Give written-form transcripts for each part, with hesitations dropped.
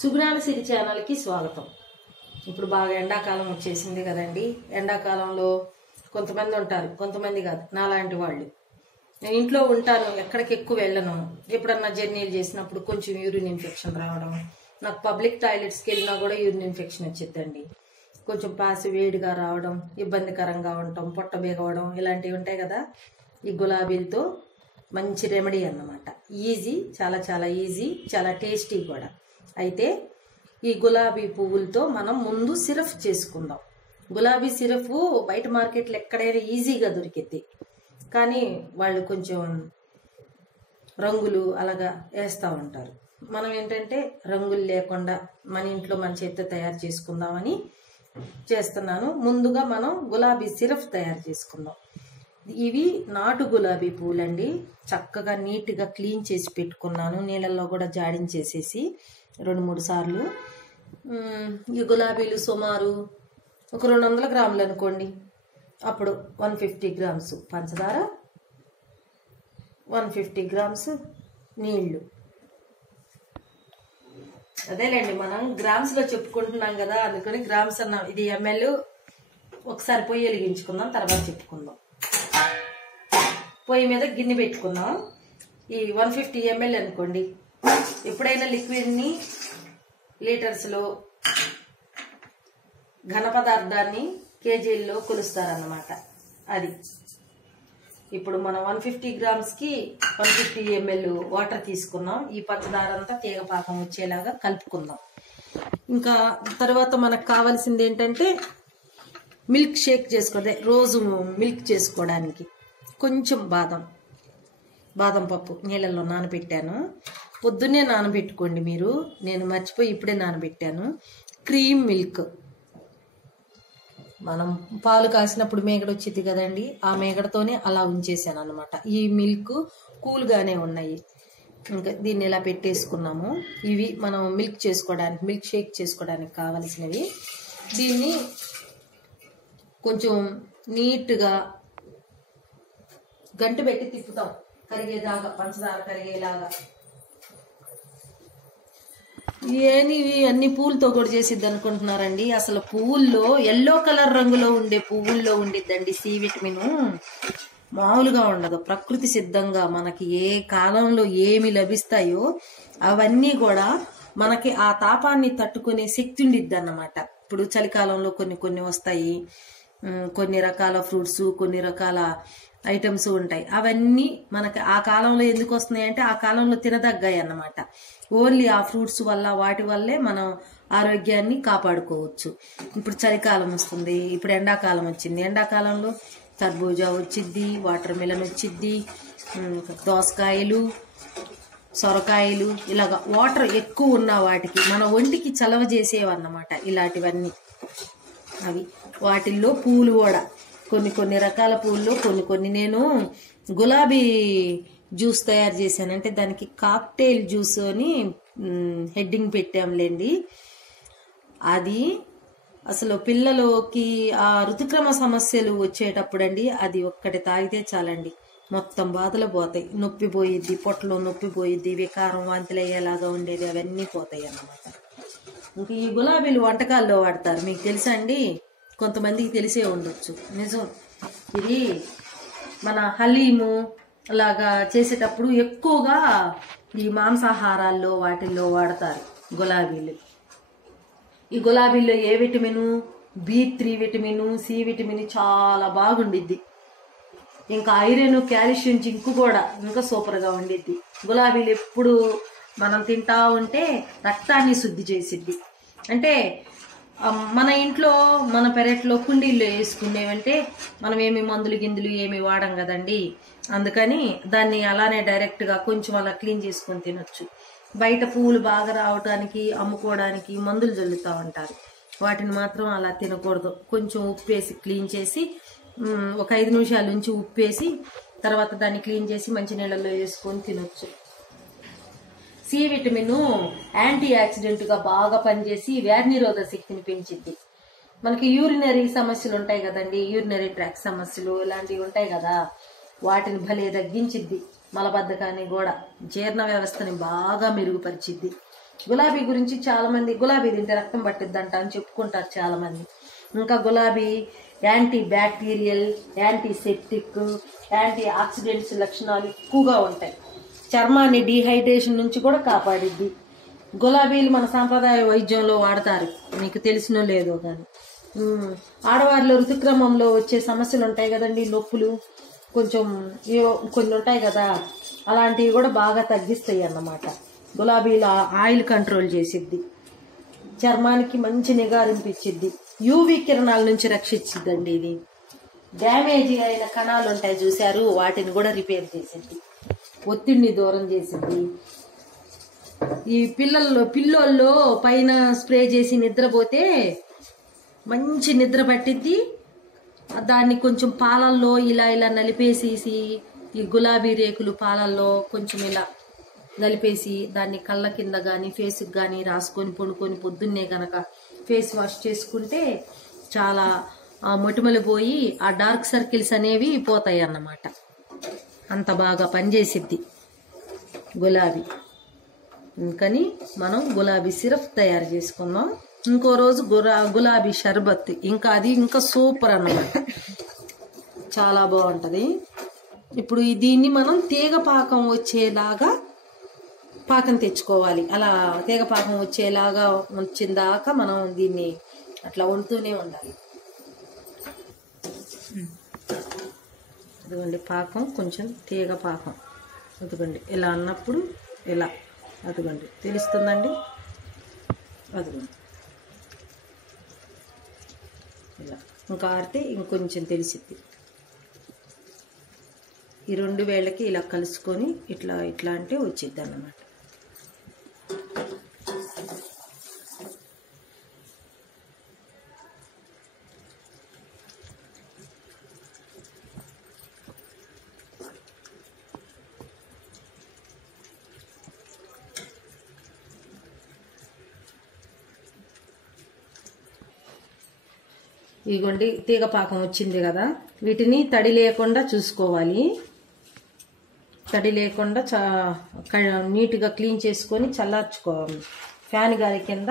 సుగుణాల సిరి ఛానల్కి స్వాగతం. ఇప్పుడు బాగా ఎండాకాలం వచ్చేసింది కదండి. ఎండాకాలంలో కొంతమంది ఉంటారు, కొంతమంది కాదు, నాలాంటి వాళ్ళు. నేను ఇంట్లో ఉంటాను, ఎక్కడికి ఎక్కువ వెళ్ళను. ఎప్పుడన్నా జర్నీలు చేసినప్పుడు కొంచెం యూరిన్ ఇన్ఫెక్షన్ రావడం, నాకు పబ్లిక్ టాయిలెట్స్కి వెళ్ళినా కూడా యూరిన్ ఇన్ఫెక్షన్ వచ్చిందండి. కొంచెం పాసి వేడిగా రావడం, ఇబ్బందికరంగా ఉండటం, పొట్ట బిగవడం, ఇలాంటివి ఉంటాయి కదా. ఈ గులాబీలతో మంచి రెమెడీ అన్నమాట. ఈజీ, చాలా చాలా ఈజీ, చాలా టేస్టీ కూడా. అయితే ఈ గులాబీ పువ్వులతో మనం ముందు సిరప్ చేసుకుందాం. గులాబీ సిరప్ బయట మార్కెట్లో ఎక్కడైనా ఈజీగా దొరికిద్ది, కానీ వాళ్ళు కొంచెం రంగులు అలాగా వేస్తూ ఉంటారు. మనం ఏంటంటే రంగులు లేకుండా మన ఇంట్లో మన చేతితో తయారు చేసుకుందామని చేస్తున్నాను. ముందుగా మనం గులాబీ సిరప్ తయారు చేసుకుందాం. ఇవి నాటు గులాబీ పూలండి. చక్కగా నీట్గా క్లీన్ చేసి పెట్టుకున్నాను, నీళ్ళల్లో కూడా జాడించేసేసి 2-3 సార్లు. ఈ గులాబీలు సుమారు ఒక 200 గ్రాములు అనుకోండి. అప్పుడు 150 గ్రామ్స్ పంచదార, 150 గ్రామ్స్ నీళ్లు. అదేలేండి, మనం గ్రామ్స్ లో చెప్పుకుంటున్నాం కదా, అందుకని గ్రామ్స్ అన్నాం. ఇది ఎంఎల్. ఒకసారి పొయ్యి వెలిగించుకుందాం, తర్వాత చెప్పుకుందాం. పొయ్యి మీద గిన్నె పెట్టుకుందాం. ఈ 150 ml అనుకోండి. ఎప్పుడైనా లిక్విడ్ని లీటర్స్లో, ఘన పదార్థాన్ని కేజీల్లో కొలుస్తారన్నమాట. అది ఇప్పుడు మనం 150 గ్రామ్స్కి 150 ml వాటర్ తీసుకున్నాం. ఈ పంచదార అంతా తీగ పాకం వచ్చేలాగా కలుపుకుందాం. ఇంకా తర్వాత మనకు కావాల్సింది ఏంటంటే మిల్క్ షేక్ చేసుకోదే, రోజు మిల్క్ చేసుకోవడానికి కొంచెం బాదం పప్పు నీళ్ళల్లో నానబెట్టాను. పొద్దున్నే నానబెట్టుకోండి మీరు, నేను మర్చిపోయి ఇప్పుడే నానబెట్టాను. క్రీమ్ మిల్క్, మనం పాలు కాసినప్పుడు మేగడ వచ్చింది కదండి, ఆ మేగడతోనే అలా ఉంచేసాను అనమాట. ఈ మిల్క్ కూల్గానే ఉన్నాయి. ఇంకా దీన్ని ఇలా పెట్టేసుకున్నాము. ఇవి మనం మిల్క్ షేక్ చేసుకోవడానికి కావలసినవి. దీన్ని కొంచెం నీట్గా గంట పెట్టి తిప్పుతాం, కరిగేదాకా, పంచదార కరిగేలాగా. ఇవి అన్ని పూలతో కూడా చేసిద్ది అనుకుంటున్నారండి. అసలు పువ్వుల్లో ఎల్లో కలర్ రంగులో ఉండే పువ్వుల్లో ఉండిద్దండి సి విటమిన్. మామూలుగా ఉండదు. ప్రకృతి సిద్ధంగా మనకి ఏ కాలంలో ఏమి లభిస్తాయో అవన్నీ కూడా మనకి ఆ తాపాన్ని తట్టుకునే శక్తి ఉండిద్ది అన్నమాట. ఇప్పుడు చలికాలంలో కొన్ని వస్తాయి, కొన్ని రకాల ఫ్రూట్స్, కొన్ని రకాల ఐటమ్స్ ఉంటాయి. అవన్నీ మనకి ఆ కాలంలో ఎందుకు వస్తున్నాయి అంటే ఆ కాలంలో తినదగ్గాయి అన్నమాట. ఓన్లీ ఆ ఫ్రూట్స్ వల్ల, వాటి వల్లే మనం ఆరోగ్యాన్ని కాపాడుకోవచ్చు. ఇప్పుడు చలికాలం వస్తుంది, ఇప్పుడు ఎండాకాలం వచ్చింది. ఎండాకాలంలో తర్బూజా వచ్చిద్ది, వాటర్ మిలన్ వచ్చిద్ది, దోసకాయలు, సొరకాయలు, ఇలాగా వాటర్ ఎక్కువ ఉన్న వాటికి మన ఒంటికి చలవ చేసేవన్నమాట ఇలాంటివన్నీ. అవి వాటిల్లో పూలు కూడా కొన్ని రకాల పూల్లో కొన్ని నేను గులాబీ జ్యూస్ తయారు చేశాను. అంటే దానికి కాక్టైల్ జ్యూస్ అని హెడ్డింగ్ పెట్టాంలేండి. అది అసలు పిల్లలకి ఆ ఋతుక్రమ సమస్యలు వచ్చేటప్పుడు అండి, అది ఒక్కటి తాగితే చాలండి, మొత్తం బాధలు పోతాయి. నొప్పి పోయిద్ది, పొట్టలో నొప్పి పోయిద్ది, వికారం, వాంతులు అయ్యేలాగా ఉండేది, అవన్నీ పోతాయి అన్నమాట. ఇంకా ఈ గులాబీలు వంటకాల్లో వాడతారు, మీకు తెలుసా అండి? కొంతమందికి తెలిసే ఉండొచ్చు. నిజం, ఇది మన హలీము లాగా చేసేటప్పుడు ఎక్కువగా ఈ మాంసాహారాల్లో వాటిల్లో వాడతారు గులాబీలు. ఈ గులాబీల్లో A vitamin, B3 vitamin, C vitamin చాలా బాగుండిద్ది. ఇంకా ఐరన్, కాల్షియం, జింక్ కూడా ఇంకా సూపర్గా ఉండిద్ది. గులాబీలు ఎప్పుడు మనం తింటా ఉంటే రక్తాన్ని శుద్ధి చేసిద్ది. అంటే మన ఇంట్లో, మన పెరట్లో కుండీల్లో వేసుకునేవంటే మనం ఏమి మందులు గిందులు ఏమి వాడం కదండి. అందుకని దాన్ని అలానే డైరెక్ట్గా కొంచెం అలా క్లీన్ చేసుకొని తినొచ్చు. బయట పువ్వులు బాగా రావడానికి, అమ్ముకోవడానికి మందులు జల్లుతూ ఉంటారు. వాటిని మాత్రం అలా తినకూడదు. కొంచెం ఉప్పేసి క్లీన్ చేసి, ఒక 5 నిమిషాల నుంచి ఉప్పేసి తర్వాత దాన్ని క్లీన్ చేసి మంచినీళ్ళల్లో వేసుకొని తినొచ్చు. సి విటమిన్ యాంటీ ఆక్సిడెంట్ గా బాగా పనిచేసి వ్యాధి నిరోధక శక్తిని పెంచిద్ది. మనకి యూరినరీ సమస్యలు ఉంటాయి కదండి, యూరినరీ ట్రాక్ సమస్యలు ఇలాంటివి ఉంటాయి కదా, వాటిని భలే తగ్గించిద్ది. మలబద్ధకాన్ని కూడా, జీర్ణ వ్యవస్థని బాగా మెరుగుపరిచిద్ది. గులాబీ గురించి చాలా మంది గులాబీ తింటే రక్తం పట్టిద్దంట అని చెప్పుకుంటారు చాలా మంది. ఇంకా గులాబీ antibacterial, antiseptic, antioxidants లక్షణాలు ఎక్కువగా ఉంటాయి. చర్మాన్ని డీహైడ్రేషన్ నుంచి కూడా కాపాడిద్ది. గులాబీలు మన సాంప్రదాయ వైద్యంలో వాడతారు, మీకు తెలిసినో లేదో కానీ. ఆడవారిలో ఋతుక్రమంలో వచ్చే సమస్యలు ఉంటాయి కదండి, నొప్పులు కొంచెం కొన్ని ఉంటాయి కదా, అలాంటివి కూడా బాగా తగ్గిస్తాయి అన్నమాట. గులాబీల ఆయిల్ కంట్రోల్ చేసిద్ది, చర్మానికి మంచి నిగారింపిచ్చిద్ది, యూవీ కిరణాల నుంచి రక్షించిద్దండి. ఇది డ్యామేజ్ అయిన కణాలు ఉంటాయి చూశారు, వాటిని కూడా రిపేర్ చేసిద్ది, ఒత్తిడిని దూరం చేసిద్ది. ఈ పిల్లోల్లో పైన స్ప్రే చేసి నిద్రపోతే మంచి నిద్ర పట్టిద్ది. దాన్ని కొంచెం పాలల్లో ఇలా నలిపేసేసి, ఈ గులాబీ రేకులు పాలల్లో కొంచెం ఇలా నలిపేసి దాన్ని కళ్ళ కింద కానీ ఫేస్కి కానీ రాసుకొని పడుకొని పొద్దున్నే గనక ఫేస్ వాష్ చేసుకుంటే చాలా మొటిమలు పోయి ఆ డార్క్ సర్కిల్స్ అనేవి పోతాయి అన్నమాట. అంత బాగా పనిచేసిద్ది గులాబీ. అందుకని మనం గులాబీ సిరప్ తయారు చేసుకున్నాం. ఇంకో రోజు గులాబీ షర్బత్, ఇంకా అది ఇంకా సూపర్ అన్నమాట, చాలా బాగుంటది. ఇప్పుడు దీన్ని మనం తీగ పాకం వచ్చేలాగా పాకం తెచ్చుకోవాలి. అలా తీగ పాకం వచ్చేలాగా వచ్చిందాకా మనం దీన్ని అట్లా వండుతూనే ఉండాలి. అదిగోండి పాకం, కొంచెం తీగ పాకం, అదిగోండి ఇలా అన్నప్పుడు ఇలా, అదిగోండి తెలుస్తుందండి, అదిగోండి ఇలా. ఇంకా ఆడితే ఇంకొంచెం తెలిసిద్ది. ఈ 2 వేళ్ళకి ఇలా కలుసుకొని ఇట్లా అంటే వచ్చిద్ది అన్నమాట. ఇగోండి తీగ పాకం వచ్చింది కదా, వీటిని తడి లేకుండా చూసుకోవాలి. తడి లేకుండా నీట్గా క్లీన్ చేసుకొని చల్లార్చుకోవాలి. ఫ్యాన్ గాలి కింద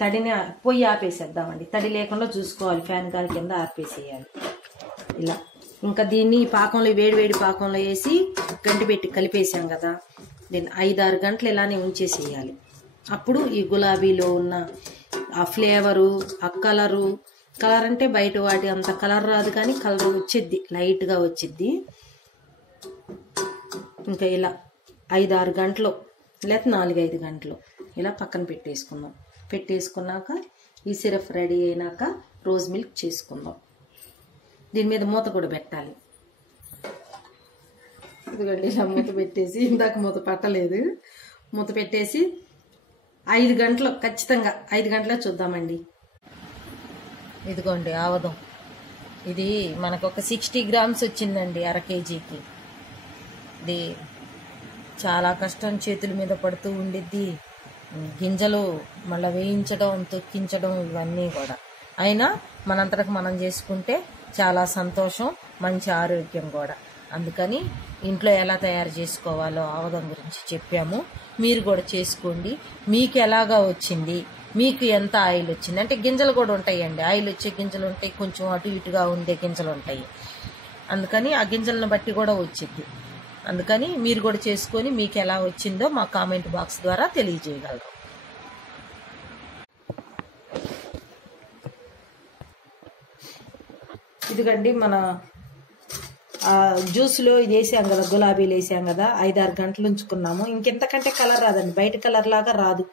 తడిని పొయ్యి ఆపేసేద్దామండి. తడి లేకుండా చూసుకోవాలి, ఫ్యాన్ గాలి కింద ఆపేసేయాలి ఇలా. ఇంకా దీన్ని పాకంలో వేడి పాకంలో వేసి గంటి పెట్టి కలిపేసాం కదా, దీన్ని 5-6 గంటలు ఇలానే ఉంచేసేయాలి. అప్పుడు ఈ గులాబీలో ఉన్న ఆ ఫ్లేవరు, ఆ కలర్ అంటే బయట వాటి అంత కలర్ రాదు, కానీ కలర్ వచ్చిద్ది, లైట్గా వచ్చిద్ది. ఇంకా ఇలా 5-6 గంటలు లేకపోతే 4-5 గంటలు ఇలా పక్కన పెట్టేసుకున్నాక ఈ సిరప్ రెడీ అయినాక రోజ్ మిల్క్ చేసుకుందాం. దీని మీద మూత కూడా పెట్టాలి. ఇదిగోండి ఇలా మూత పెట్టేసి, ఇందాక మూత పట్టలేదు, మూత పెట్టేసి 5 గంటలు, ఖచ్చితంగా 5 గంటలే చూద్దామండి. ఇదిగోండి ఆవదం, ఇది మనకు ఒక 60 గ్రామ్స్ వచ్చిందండి, 1/2 కేజీకి. ఇది చాలా కష్టం, చేతుల మీద పడుతూ ఉండిద్ది, గింజలు మళ్ళీ వేయించడం, తొక్కించడం, ఇవన్నీ కూడా. అయినా మనంతరకు మనం చేసుకుంటే చాలా సంతోషం, మంచి ఆరోగ్యం కూడా. అందుకని ఇంట్లో ఎలా తయారు చేసుకోవాలో ఆవదం గురించి చెప్పాము. మీరు కూడా చేసుకోండి. మీకు ఎలాగా వచ్చింది, మీకు ఎంత ఆయిల్ వచ్చింది, అంటే గింజలు కూడా ఉంటాయండి, ఆయిల్ వచ్చే గింజలు ఉంటాయి, కొంచెం అటు ఇటుగా ఉండే గింజలు ఉంటాయి. అందుకని ఆ గింజలను బట్టి కూడా వచ్చింది. అందుకని మీరు కూడా చేసుకొని మీకు ఎలా వచ్చిందో మా కామెంట్ బాక్స్ ద్వారా తెలియజేయగలరు. ఇదిగండి మన జ్యూస్లో ఇది వేసాం కదా, గులాబీలు వేసాం కదా, 5-6 గంటలు ఉంచుకున్నాము. ఇంకెంతకంటే కలర్ రాదండి, బయట కలర్ లాగా రాదు.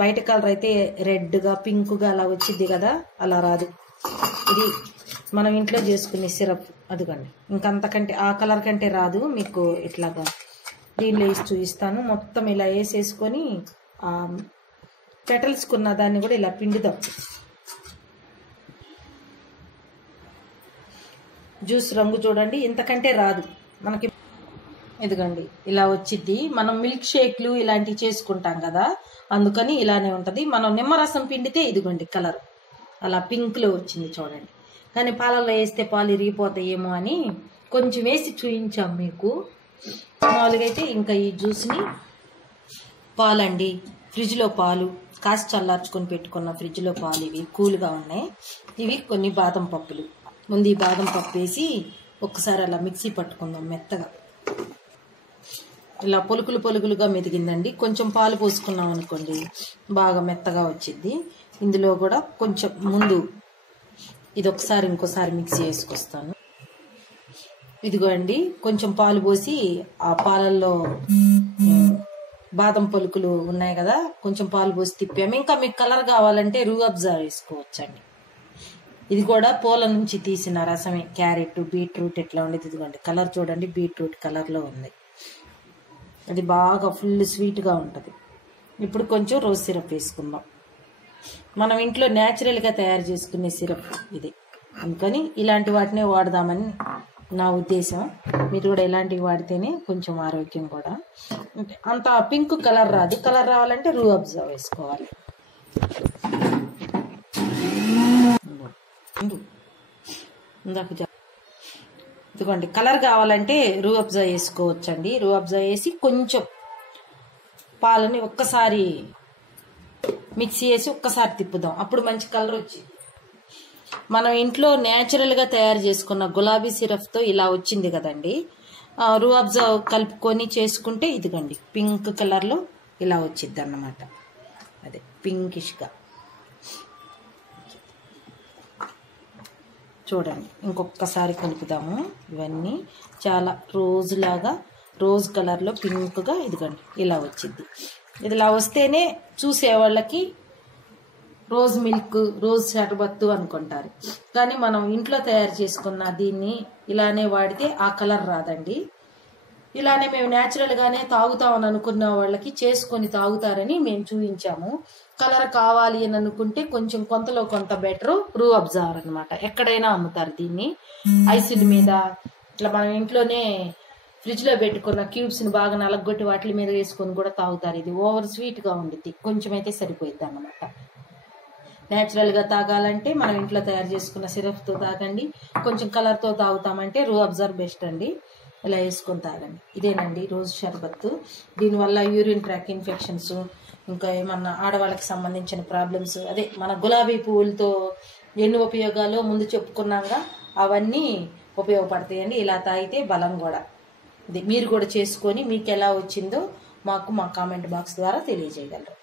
బయట కలర్ అయితే రెడ్గా పింక్గా అలా వచ్చింది కదా, అలా రాదు. ఇది మనం ఇంట్లో చేసుకునే సిరప్, అదిగండి ఇంకంతకంటే ఆ కలర్ కంటే రాదు. మీకు ఇట్లాగా దీనిలో వేసి చూపిస్తాను. మొత్తం ఇలా వేసేసుకొని పెటల్స్కున్న దాన్ని కూడా ఇలా పిండుదాం. జ్యూస్ రంగు చూడండి, ఇంతకంటే రాదు మనకి. ఇదిగండి ఇలా వచ్చిద్ది. మనం మిల్క్ షేక్లు ఇలాంటివి చేసుకుంటాం కదా, అందుకని ఇలానే ఉంటుంది. మనం నిమ్మరసం పిండితే ఇదిగోండి కలర్ అలా పింక్లో వచ్చింది చూడండి. కానీ పాలల్లో వేస్తే పాలు ఇరిగిపోతాయేమో అని కొంచెం వేసి చూపించాం మీకు. మామూలుగా అయితే ఇంకా ఈ జ్యూస్ని పాలండి ఫ్రిడ్జ్లో పాలు కాసి చల్లార్చుకొని పెట్టుకున్న ఫ్రిడ్జ్లో పాలు ఇవి కూల్గా ఉన్నాయి. ఇవి కొన్ని బాదం పప్పులు. ముందు ఈ బాదం పప్పు వేసి ఒక్కసారి అలా మిక్సీ పట్టుకుందాం మెత్తగా. ఇలా పొలుకులు పొలుకులుగా మెదిగిందండి. కొంచెం పాలు పోసుకున్నాం అనుకోండి బాగా మెత్తగా వచ్చింది. ఇందులో కూడా కొంచెం ముందు ఇది ఒకసారి ఇంకోసారి మిక్సీ వేసుకొస్తాను. ఇదిగో అండి కొంచెం పాలు పోసి ఆ పాలల్లో బాదం పలుకులు ఉన్నాయి కదా, కొంచెం పాలు పోసి తిప్పాము. ఇంకా మీకు కలర్ కావాలంటే రూ అబ్జా వేసుకోవచ్చండి. ఇది కూడా పూల నుంచి తీసిన రసమే. క్యారెట్, బీట్రూట్ ఎట్లా ఉండేది ఇదిగోండి. కలర్ చూడండి, బీట్రూట్ కలర్లో ఉంది. అది బాగా ఫుల్ స్వీట్గా ఉంటుంది. ఇప్పుడు కొంచెం రోజ్ సిరప్ వేసుకుందాం. మనం ఇంట్లో న్యాచురల్గా తయారు చేసుకునే సిరప్ ఇది, అందుకని ఇలాంటి వాటినే వాడదామని నా ఉద్దేశం. మీరు కూడా ఇలాంటివి వాడితేనే కొంచెం ఆరోగ్యం కూడా. అంత పింక్ కలర్ రాదు. కలర్ రావాలంటే రూ అబ్జా వేసుకోవాలి. ఇదిగోండి కలర్ కావాలంటే రూ అబ్జా వేసుకోవచ్చండి. రూ అబ్జా వేసి కొంచెం పాలని ఒక్కసారి మిక్సీ వేసి ఒక్కసారి తిప్పుదాం, అప్పుడు మంచి కలర్ వచ్చింది. మనం ఇంట్లో న్యాచురల్గా తయారు చేసుకున్న గులాబీ సిరప్తో ఇలా వచ్చింది కదండి. రూ అబ్జా కలుపుకొని చేసుకుంటే ఇదిగండి పింక్ కలర్లో ఇలా వచ్చింది అన్నమాట. అదే పింకిష్గా చూడండి. ఇంకొకసారి కలుపుదాము. ఇవన్నీ చాలా రోజులాగా రోజ్ కలర్లో పింక్గా ఇదిగండి ఇలా వచ్చింది. ఇది ఇలా వస్తేనే చూసేవాళ్ళకి రోజ్ మిల్క్, రోజ్ షర్బత్తు అనుకుంటారు. కానీ మనం ఇంట్లో తయారు చేసుకున్న దీన్ని ఇలానే వాడితే ఆ కలర్ రాదండి. ఇలానే మేము న్యాచురల్గానే తాగుతామని అనుకున్న వాళ్ళకి చేసుకొని తాగుతారని మేము చూపించాము. కలర్ కావాలి అని అనుకుంటే కొంచెం కొంతలో కొంత బెటరు రూ అబ్జా అనమాట. ఎక్కడైనా అమ్ముతారు దీన్ని. ఐసుల మీద ఇట్లా మనం ఇంట్లోనే ఫ్రిడ్జ్లో పెట్టుకున్న క్యూబ్స్ని బాగా నలగొట్టి వాటి మీద వేసుకొని కూడా తాగుతారు. ఇది ఓవర్ స్వీట్గా ఉండిద్ది, కొంచెం అయితే సరిపోయిద్ది అన్నమాట. న్యాచురల్గా తాగాలంటే మనం ఇంట్లో తయారు చేసుకున్న సిరప్తో తాగండి. కొంచెం కలర్తో తాగుతామంటే రూ అబ్జా బెస్ట్ అండి. ఇలా వేసుకొని తాగండి. ఇదేనండి రోజ్ షర్బత్తు. దీనివల్ల యూరిన్ ట్రాక్ ఇన్ఫెక్షన్స్, ఇంకా ఏమన్నా ఆడవాళ్ళకి సంబంధించిన ప్రాబ్లమ్స్, అదే మన గులాబీ పువ్వులతో ఎన్ని ఉపయోగాలు ముందు చెప్పుకున్నాగా అవన్నీ ఉపయోగపడతాయండి. ఇలా తాగితే బలం కూడా. ఇది మీరు కూడా చేసుకొని మీకు ఎలా వచ్చిందో మాకు మా కామెంట్ బాక్స్ ద్వారా తెలియజేయగలరు.